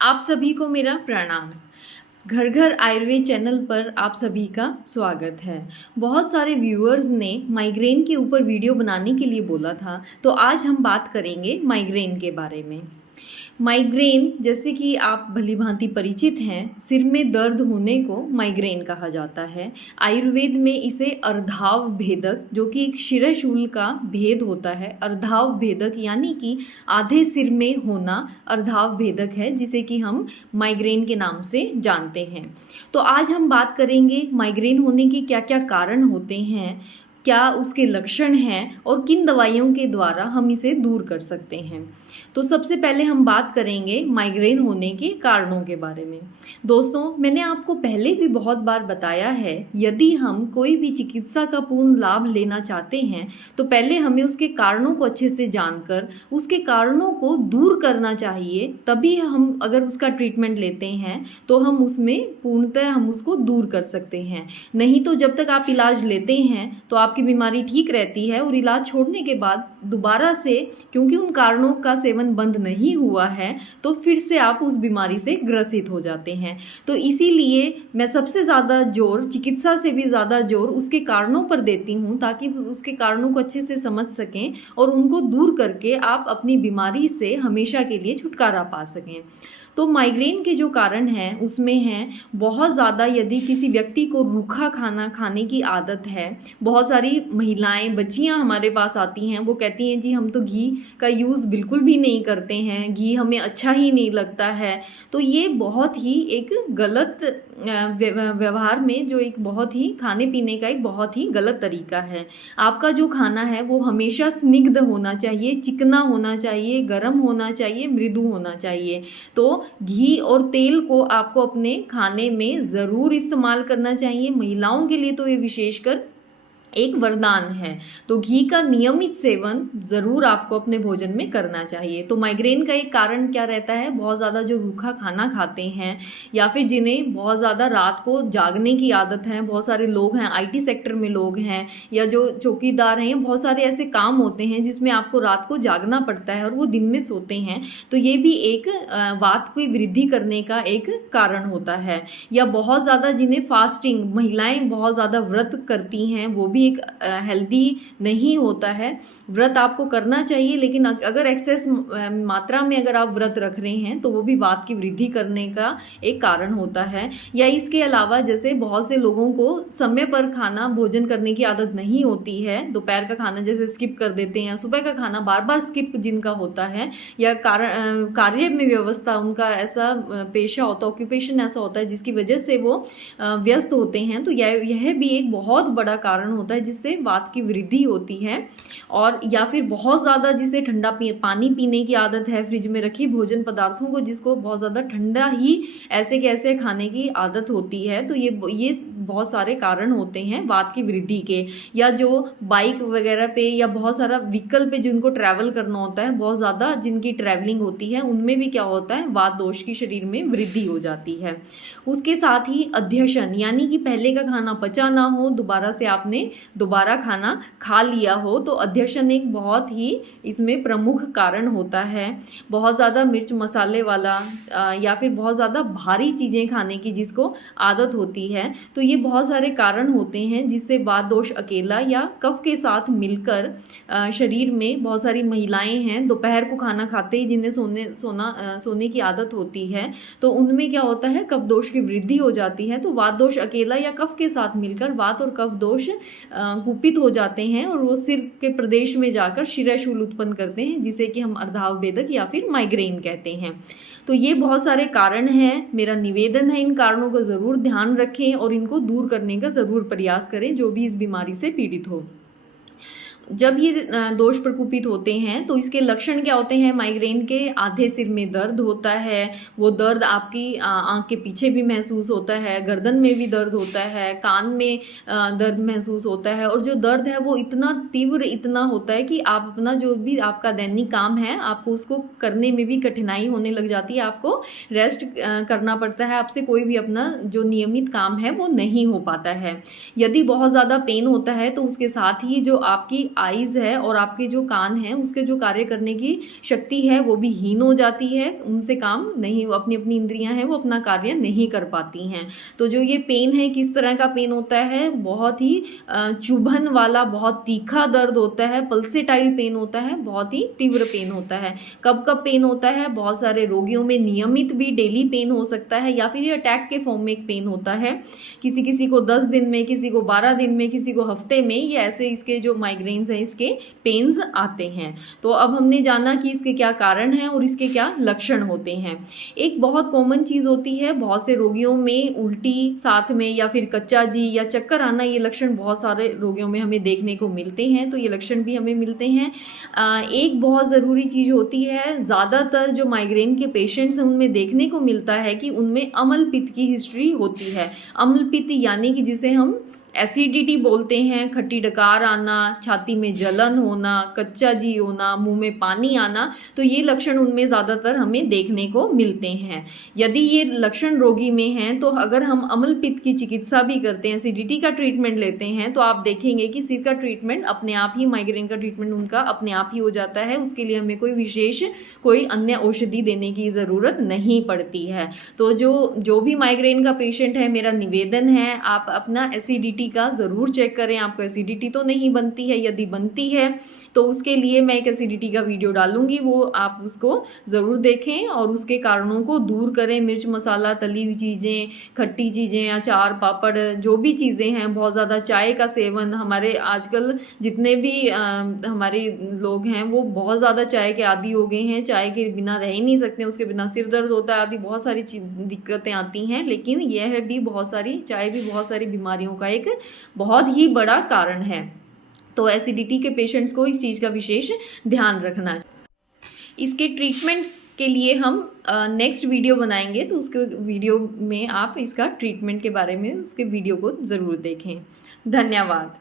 आप सभी को मेरा प्रणाम। घर घर आयुर्वेद चैनल पर आप सभी का स्वागत है। बहुत सारे व्यूअर्स ने माइग्रेन के ऊपर वीडियो बनाने के लिए बोला था, तो आज हम बात करेंगे माइग्रेन के बारे में। माइग्रेन, जैसे कि आप भली भांति परिचित हैं, सिर में दर्द होने को माइग्रेन कहा जाता है। आयुर्वेद में इसे अर्धाव भेदक, जो कि एक शिरशूल का भेद होता है, अर्धाव भेदक यानी कि आधे सिर में होना अर्धाव भेदक है, जिसे कि हम माइग्रेन के नाम से जानते हैं। तो आज हम बात करेंगे माइग्रेन होने के क्या क्या कारण होते हैं, क्या उसके लक्षण हैं और किन दवाइयों के द्वारा हम इसे दूर कर सकते हैं। तो सबसे पहले हम बात करेंगे माइग्रेन होने के कारणों के बारे में। दोस्तों, मैंने आपको पहले भी बहुत बार बताया है, यदि हम कोई भी चिकित्सा का पूर्ण लाभ लेना चाहते हैं तो पहले हमें उसके कारणों को अच्छे से जानकर उसके कारणों को दूर करना चाहिए। तभी हम अगर उसका ट्रीटमेंट लेते हैं तो हम उसमें पूर्णतः हम उसको दूर कर सकते हैं। नहीं तो जब तक आप इलाज लेते हैं तो आपकी बीमारी ठीक रहती है और इलाज छोड़ने के बाद दोबारा से, क्योंकि उन कारणों का सेवन बंद नहीं हुआ है, तो फिर से आप उस बीमारी से ग्रसित हो जाते हैं। तो इसीलिए मैं सबसे ज़्यादा जोर, चिकित्सा से भी ज़्यादा जोर उसके कारणों पर देती हूँ, ताकि उसके कारणों को अच्छे से समझ सकें और उनको दूर करके आप अपनी बीमारी से हमेशा के लिए छुटकारा पा सकें। तो माइग्रेन के जो कारण हैं उसमें हैं बहुत ज़्यादा, यदि किसी व्यक्ति को रूखा खाना खाने की आदत है। बहुत सारी महिलाएं, बच्चियां हमारे पास आती हैं, वो कहती हैं जी हम तो घी का यूज़ बिल्कुल भी नहीं करते हैं, घी हमें अच्छा ही नहीं लगता है। तो ये बहुत ही एक गलत व्यवहार में, जो एक बहुत ही खाने पीने का एक बहुत ही गलत तरीका है। आपका जो खाना है वो हमेशा स्निग्ध होना चाहिए, चिकना होना चाहिए, गर्म होना चाहिए, मृदु होना चाहिए। तो घी और तेल को आपको अपने खाने में ज़रूर इस्तेमाल करना चाहिए। महिलाओं के लिए तो ये विशेषकर एक वरदान है। तो घी का नियमित सेवन ज़रूर आपको अपने भोजन में करना चाहिए। तो माइग्रेन का एक कारण क्या रहता है, बहुत ज़्यादा जो रूखा खाना खाते हैं, या फिर जिन्हें बहुत ज़्यादा रात को जागने की आदत है। बहुत सारे लोग हैं, आईटी सेक्टर में लोग हैं, या जो चौकीदार हैं, बहुत सारे ऐसे काम होते हैं जिसमें आपको रात को जागना पड़ता है और वो दिन में सोते हैं। तो ये भी एक वात की वृद्धि करने का एक कारण होता है। या बहुत ज़्यादा जिन्हें फास्टिंग, महिलाएं बहुत ज़्यादा व्रत करती हैं, वो भी एक हेल्दी नहीं होता है। व्रत आपको करना चाहिए, लेकिन अगर एक्सेस मात्रा में अगर आप व्रत रख रहे हैं तो वो भी वात की वृद्धि करने का एक कारण होता है। या इसके अलावा जैसे बहुत से लोगों को समय पर खाना भोजन करने की आदत नहीं होती है, दोपहर का खाना जैसे स्किप कर देते हैं, सुबह का खाना बार बार स्किप जिनका होता है, या कार्य में व्यवस्था उनका ऐसा पेशा होता है, ऑक्यूपेशन ऐसा होता है जिसकी वजह से वो व्यस्त होते हैं, तो यह भी एक बहुत बड़ा कारण होता है जिससे वात की वृद्धि होती है। और या फिर बहुत ज़्यादा जिसे ठंडा पानी पीने की आदत है, फ्रिज में रखी भोजन पदार्थों को जिसको बहुत ज़्यादा ठंडा ही ऐसे कैसे खाने की आदत होती है, तो ये बहुत सारे कारण होते हैं वात की वृद्धि के। या जो बाइक वगैरह पे या बहुत सारा व्हीकल पे जिनको ट्रैवल करना होता है, बहुत ज़्यादा जिनकी ट्रैवलिंग होती है, उनमें भी क्या होता है, वात दोष की शरीर में वृद्धि हो जाती है। उसके साथ ही अध्यशन, यानी कि पहले का खाना पचा ना हो, दोबारा से आपने दोबारा खाना खा लिया हो, तो अध्यशन एक बहुत ही इसमें प्रमुख कारण होता है। बहुत ज़्यादा मिर्च मसाले वाला या फिर बहुत ज़्यादा भारी चीज़ें खाने की जिसको आदत होती है, तो ये बहुत सारे कारण होते हैं जिससे वात दोष अकेला या कफ के साथ मिलकर शरीर में, बहुत सारी महिलाएं हैं दोपहर को खाना खाते ही जिन्हें सोने की आदत होती है, तो उनमें क्या होता है, कफ दोष की वृद्धि हो जाती है। तो वात दोष अकेला या कफ के साथ मिलकर वात और कफ दोष कुपित हो जाते हैं और वो सिर के प्रदेश में जाकर शिराशूल उत्पन्न करते हैं, जिसे कि हम अर्धाव भेदक या फिर माइग्रेन कहते हैं। तो ये बहुत सारे कारण हैं। मेरा निवेदन है, इन कारणों का ज़रूर ध्यान रखें और इनको दूर करने का ज़रूर प्रयास करें, जो भी इस बीमारी से पीड़ित हो। जब ये दोष प्रकोपित होते हैं तो इसके लक्षण क्या होते हैं माइग्रेन के, आधे सिर में दर्द होता है, वो दर्द आपकी आंख के पीछे भी महसूस होता है, गर्दन में भी दर्द होता है, कान में दर्द महसूस होता है, और जो दर्द है वो इतना तीव्र इतना होता है कि आप अपना जो भी आपका दैनिक काम है आपको उसको करने में भी कठिनाई होने लग जाती है, आपको रेस्ट करना पड़ता है, आपसे कोई भी अपना जो नियमित काम है वो नहीं हो पाता है। यदि बहुत ज़्यादा पेन होता है तो उसके साथ ही जो आपकी आइज़ है और आपके जो कान हैं उसके जो कार्य करने की शक्ति है वो भी हीन हो जाती है, उनसे काम नहीं, अपनी अपनी इंद्रियां हैं वो अपना कार्य नहीं कर पाती हैं। तो जो ये पेन है, किस तरह का पेन होता है, बहुत ही चुभन वाला, बहुत तीखा दर्द होता है, पल्सेटाइल पेन होता है, बहुत ही तीव्र पेन होता है। कब कब पेन होता है, बहुत सारे रोगियों में नियमित भी डेली पेन हो सकता है, या फिर ये अटैक के फॉर्म में एक पेन होता है। किसी किसी को 10 दिन में, किसी को 12 दिन में, किसी को हफ्ते में, ये ऐसे इसके जो माइग्रेन्स हैं इसके पेन्स आते हैं। तो अब हमने जाना कि इसके क्या कारण हैं और इसके क्या लक्षण होते हैं। एक बहुत कॉमन चीज़ होती है, बहुत से रोगियों में उल्टी साथ में या फिर कच्चा जी या चक्कर आना, ये लक्षण बहुत सारे रोगियों में हमें देखने को मिलते हैं। तो ये लक्षण भी हमें मिलते हैं। एक बहुत ज़रूरी चीज़ होती है, ज़्यादातर जो माइग्रेन के पेशेंट्स हैं उनमें देखने को मिलता है कि उनमें अम्ल पित्त की हिस्ट्री होती है। अम्ल पित्त यानी कि जिसे हम एसिडिटी बोलते हैं, खट्टी डकार आना, छाती में जलन होना, कच्चा जी होना, मुंह में पानी आना, तो ये लक्षण उनमें ज़्यादातर हमें देखने को मिलते हैं। यदि ये लक्षण रोगी में हैं तो अगर हम अम्ल पित्त की चिकित्सा भी करते हैं, एसिडिटी का ट्रीटमेंट लेते हैं, तो आप देखेंगे कि सिर का ट्रीटमेंट अपने आप ही, माइग्रेन का ट्रीटमेंट उनका अपने आप ही हो जाता है। उसके लिए हमें कोई विशेष कोई अन्य औषधि देने की ज़रूरत नहीं पड़ती है। तो जो भी माइग्रेन का पेशेंट है, मेरा निवेदन है आप अपना एसिडिटी का ज़रूर चेक करें। आपको एसिडिटी तो नहीं बनती है, यदि बनती है तो उसके लिए मैं एक एसिडिटी का वीडियो डालूंगी, वो आप उसको ज़रूर देखें और उसके कारणों को दूर करें। मिर्च मसाला, तली हुई चीज़ें, खट्टी चीज़ें, अचार पापड़, जो भी चीज़ें हैं, बहुत ज़्यादा चाय का सेवन, हमारे आजकल जितने भी हमारे लोग हैं वो बहुत ज़्यादा चाय के आदी हो गए हैं, चाय के बिना रह ही नहीं सकते, उसके बिना सिर दर्द होता है, आदि बहुत सारी दिक्कतें आती हैं। लेकिन यह है भी बहुत सारी, चाय भी बहुत सारी बीमारियों का एक बहुत ही बड़ा कारण है। तो एसिडिटी के पेशेंट्स को इस चीज़ का विशेष ध्यान रखना है। इसके ट्रीटमेंट के लिए हम नेक्स्ट वीडियो बनाएंगे, तो उसके वीडियो में आप इसका ट्रीटमेंट के बारे में उसके वीडियो को ज़रूर देखें। धन्यवाद।